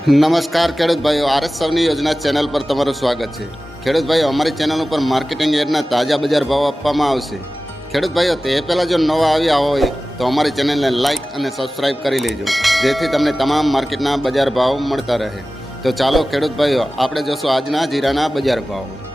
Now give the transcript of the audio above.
નમસ્કાર ખેડૂત ભાઈઓ, આરએસ સૌની યોજના ચેનલ પર તમારું સ્વાગત છે। ખેડૂત ભાઈઓ, અમારી ચેનલ ઉપર માર્કેટિંગ યાર્ડના તાજા બજાર ભાવ આપવામાં આવશે। ખેડૂત ભાઈઓ, તે પહેલાં જો નવા આવ્યા હોય તો અમારી ચેનલને લાઇક અને સબસ્ક્રાઇબ કરી લેજો, જેથી તમને તમામ માર્કેટના બજાર ભાવ મળતા રહે। તો ચાલો ખેડૂત ભાઈઓ, આપણે જોશું આજના જીરાના બજાર ભાવ।